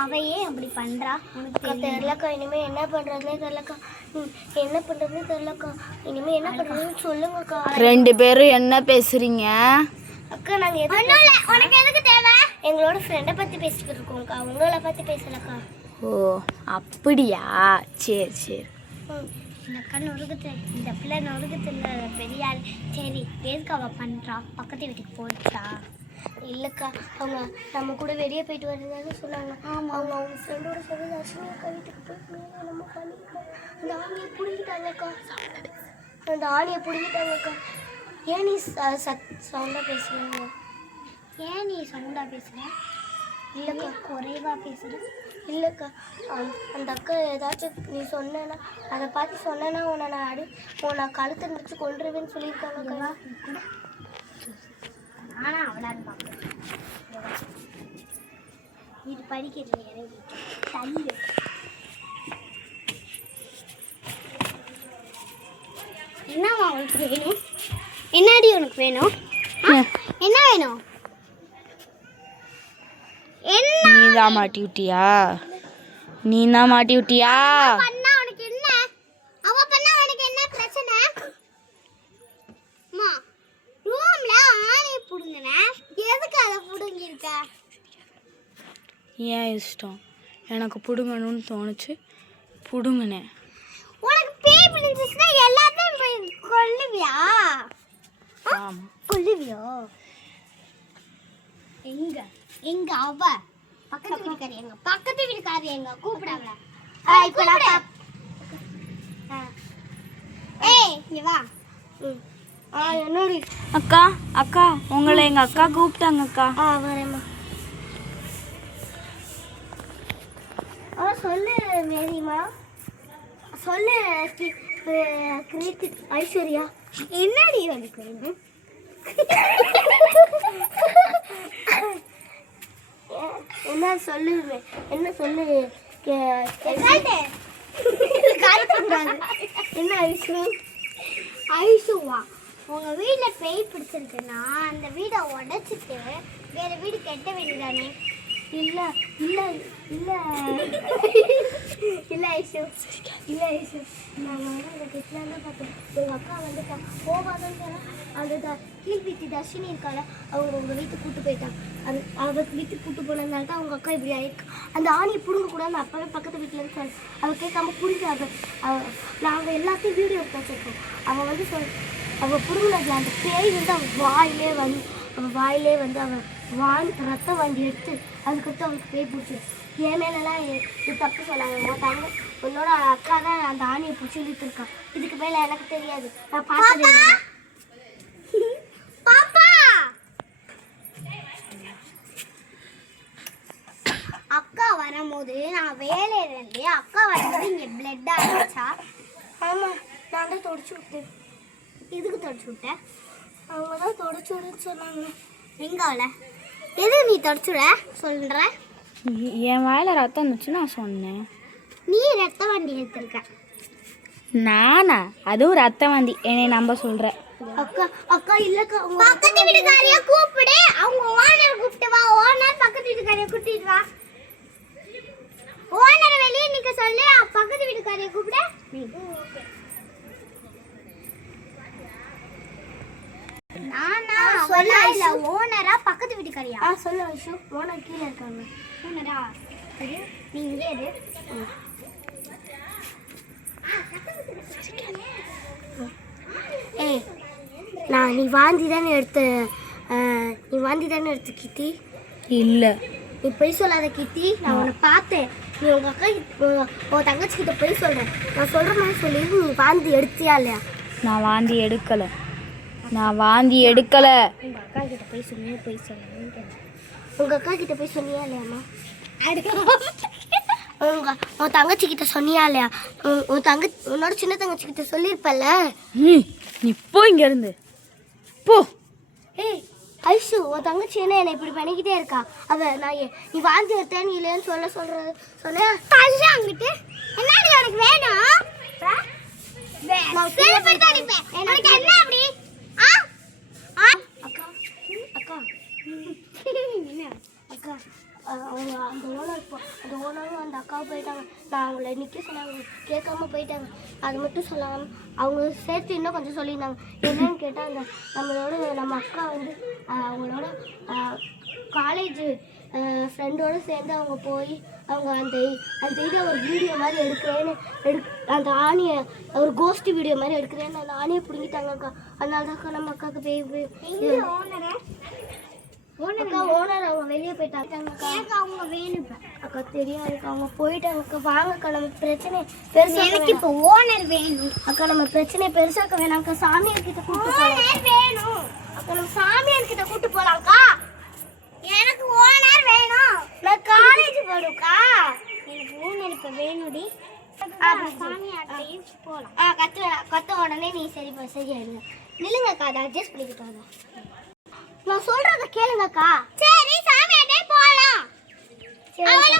அவையே அப்படி பண்றா உனக்கு தெரியலக்கா. இனிமே என்ன பண்றதுன்னே தெரியலக்கா. என்ன பண்றதுன்னு தெரியலக்கா. இனிமே என்ன பண்றதுன்னு சொல்லுங்கக்கா. ரெண்டு பேரும் என்ன பேசுறீங்க? அக்கா நாங்க உனக்கு எதுக்கு தேவை? எங்களோட ஃப்ரெண்டை பத்தி பேசிட்டு இருக்கோம்க்கா, உங்களை பத்தி பேசலக்கா. ஓ அப்படியா, சரி சரி. இந்த அக்கா நொறுக்குது, இந்த பிள்ளை நொறுக்குது இல்லை பெரிய ஆள். சரி எதுக்கு அவள் பண்ணுறா? பக்கத்து வீட்டுக்கு போச்சா? இல்லைக்கா, அவங்க நம்ம கூட வெளியே போயிட்டு வருதுன்னு சொன்னாங்க. ஆமாம், அவங்க ஃப்ரெண்டோட சொல்லி அஸ்வினி அக்கா வீட்டுக்கு போயிட்டு நம்ம பண்ணிக்கலாம். அந்த ஆணியை பிடிக்கிட்டாங்கக்கா. அந்த ஆணியை பிடிக்கிட்டாங்கக்கா. ஏன் நீ சவுண்டாக பேசுகிறீங்க? ஏன் நீ சவுண்டாக பேசுகிற? இல்லைக்கா, குறைவாக பேசுகிறேன். இல்லைக்கா, அந்த அக்கா ஏதாச்சும் நீ சொன்னேன்னா, அதை பார்த்து சொன்னேன்னா உன்னை கழுத்தை நினச்சி கொண்டுருவேன்னு சொல்லியிருக்காங்கக்கா. ஆனால் அவளான்னு பார்க்குறேன். இது படிக்கிறது இறங்கி தள்ளி. என்னவா உனக்கு வேணும்? என்னடி உனக்கு வேணும்? என்ன வேணும்? நீதான் மாட்டி விட்டியா? நீதான் மாட்டி விட்டியா? பண்ணா உனக்கு என்ன? அவ பண்ணா உனக்கு என்ன பிரச்சனை? அம்மா ரூம்ல ஆணி புடுங்கன, எதுக்கு அத புடுங்கி இருக்க? ஏன் இஷ்டம், எனக்கு புடுங்கணும்னு தோணுச்சு, புடுங்கினேன். உனக்கு பேய் பிடிச்சிச்சுன்னா எல்லாத்தையும் கொல்லுவியா? ஆமா, கொல்லுவியோ? எங்க எங்க அவ பக்கத்து வீட்டுக்காரி எங்க கூப்பிடாவல. இப்ப ஏய் இங்க வா. என்னடி அக்கா, அக்கா உங்களை எங்க அக்கா கூப்பிட்டாங்க அக்கா. வரேம்மா. சொல்லு மேரிமா, சொல்லு கிருத்தி ஐஸ்வர்யா. என்னடி உனக்கு வேணும்? என்ன சொல்லுவேன்? என்ன சொல்லு? என்ன ஐசு? ஐசுவா, உங்க வீட்டுல பேய் பிடிச்சிருக்குன்னா அந்த வீடை உடைச்சிட்டு வேற வீடு கட்ட வேண்டியதானே? இல்ல இல்ல இல்ல இல்ல ஐசு, இல்ல ஐசு, நான் வந்து அந்த கிட்டல பார்த்தேன். எங்க அக்கா வந்துட்டா, போகாதன்னு சொன்னா அந்த கீழ் வீட்டு தர்ஷினி இருக்கால, அவங்க உங்க வீட்டுக்கு கூட்டு போயிட்டாங்க. அவருக்கு வீட்டுக்கு கூட்டு போனதுனால தான் அவங்க அக்கா இப்படி ஆயிருக்கு. அந்த ஆணியை பிடுங்க கூடாது அப்பவே பக்கத்து வீட்டுல இருந்து சொன்ன, அவள் கேட்காம பிடிக்காது. நாங்கள் எல்லாத்தையும் வீடியோ எடுத்து வச்சிருக்கோம். அவள் வந்து அவள் பிடுங்கினதுல அந்த பேய் வந்து அவள் வாயிலே வந்து அவள் ரத்தம் வாங்கி எடுத்து அதுக்கடுத்து அவளுக்கு பேய் பிடிச்சிருக்கு. என் மேலெல்லாம் இது தப்பு சொன்னாங்க. உன்னோட அக்கா தான் அந்த ஆணியை பிடிச்சி இழுத்துருக்கான். இதுக்கு மேலே எனக்கு தெரியாது, நான் பார்த்தது. அக்கா வரும்போது நான் வேலையில இருந்து அக்கா வரும்போது இங்கே பிளட் ஆகிடுச்சா? ஆமாம், நான் தான் தொடச்சி விட்டேன். எதுக்கு தொடச்சி விட்டேன்? அவங்க தான் தொடச்சி விடுன்னு சொன்னாங்க. எங்க அவளை எதுக்கு நீ தொடச்சி விட சொல்ற? என் வாயில ரத்தம் இருந்துச்சு நான் சொன்னேன். நீ ரத்த வண்டி எடுத்திருக்க. நானா? அதுவும் ரத்த வண்டி, என்னை நம்ப சொல்ற? அக்கா அக்கா இல்லக்கா, பக்கத்து வீட்டுக்காரிய கூப்பிடு. அவங்க ஓனர் கூப்பிட்டு வா. ஓனர் பக்கத்து வீட்டுக்காரிய கூட்டிட்டு வா. ஓனர் வெளியே நிக்க சொல்லு, பக்கத்து வீட்டுக்காரிய கூப்பிடு. நானா சொல்லல, ஓனரா பக்கத்து வீட்டுக்காரியா? சொல்லு ஐஷு. ஓனர் கீழே இருக்காங்க. ஓனரா சரி, நீ இங்கே இரு. ஏய், நீ வாந்தி தானே எடுத்த கித்தி? இல்லை, நீ பொய் சொல்லாத கித்தி. நான் உன்னை பார்த்தேன். நீ உங்கள் அக்கா உன் தங்கச்சிக்கிட்ட பொய் சொல்கிறேன். நான் சொல்கிற மாதிரி சொல்லி நீ வாந்தி எடுத்தியா இல்லையா? நான் வாந்தி எடுக்கலை. உங்கள் அக்கா கிட்ட போய் சொன்னியா உங்கள் அக்கா கிட்ட போய் சொன்னியா இல்லையாம்மா? உன் தங்கச்சிக்கிட்ட சொன்னியா இல்லையா? உன்னோட சின்ன தங்கச்சிக்கிட்ட சொல்லியிருப்பல்ல. நீ போ இங்கேருந்து போ. ஏய் ஐஷு, உன் தங்கச்சி என்ன என்னை இப்படி பண்ணிக்கிட்டே இருக்கா? நீ வாந்தி எடுத்தேன்னு இல்லைன்னு சொன்ன அங்கிட்டு. என்னடி உனக்கு வேணும்? எனக்கு என்ன அப்படி? அக்கா அக்கா என்ன அக்கா, அவங்க அந்த ஓனர் அந்த ஓனரும் அந்த அக்காவை போயிட்டாங்க. நான் அவங்கள நிற்க சொன்னாங்க, கேட்காம போயிட்டாங்க. அது மட்டும் சொல்லாமல் அவங்க சேர்த்து இன்னும் கொஞ்சம் சொல்லியிருந்தாங்க. என்னன்னு கேட்டால் நம்ம அக்கா வந்து அவங்களோட காலேஜ் ஃப்ரெண்டோடு சேர்ந்து அவங்க போய் அவங்க அந்த இதை ஒரு வீடியோ மாதிரி எடுக்கிறேன்னு அந்த ஆணியை ஒரு கோஸ்ட் வீடியோ மாதிரி எடுக்கிறேன்னு அந்த ஆணியை பிடிங்கிட்டாங்க அக்கா. அதனால தான் அக்கா நம்ம அக்காவுக்கு அக்கா ஓனர் அவங்க வெளியே போயிட்டாங்க அவங்க வேணும் அக்கா. தெரியாதுக்கா, அவங்க போயிட்டாங்க அக்கா. வாங்கக்கா, நம்ம பிரச்சனை பெருசாக எனக்கு இப்போ ஓனர் வேணும் அக்கா. நம்ம பிரச்சனையை பெருசாக்க வேணாம் அக்கா. சாமியார்கிட்ட கூட்டு வேணும் அக்கா. நம்ம சாமியார்கிட்ட கூட்டு போகலாம்க்கா. எனக்கு ஓனர் வேணும். நான் காலேஜ் போடுக்கா. எனக்கு ஓனர் இப்போ வேணுடி. சாமியார்கிட்டையும் போகலாம். கத்த உடனே நீ சரியாயிடுங்க. நில்லுங்கக்கா, அதை அட்ஜஸ்ட் பண்ணிக்கிட்டாங்க. நான் சொல்றத கேளுங்கக்கா. சரி, சாமியார்கிட்ட போகலாம். அவளை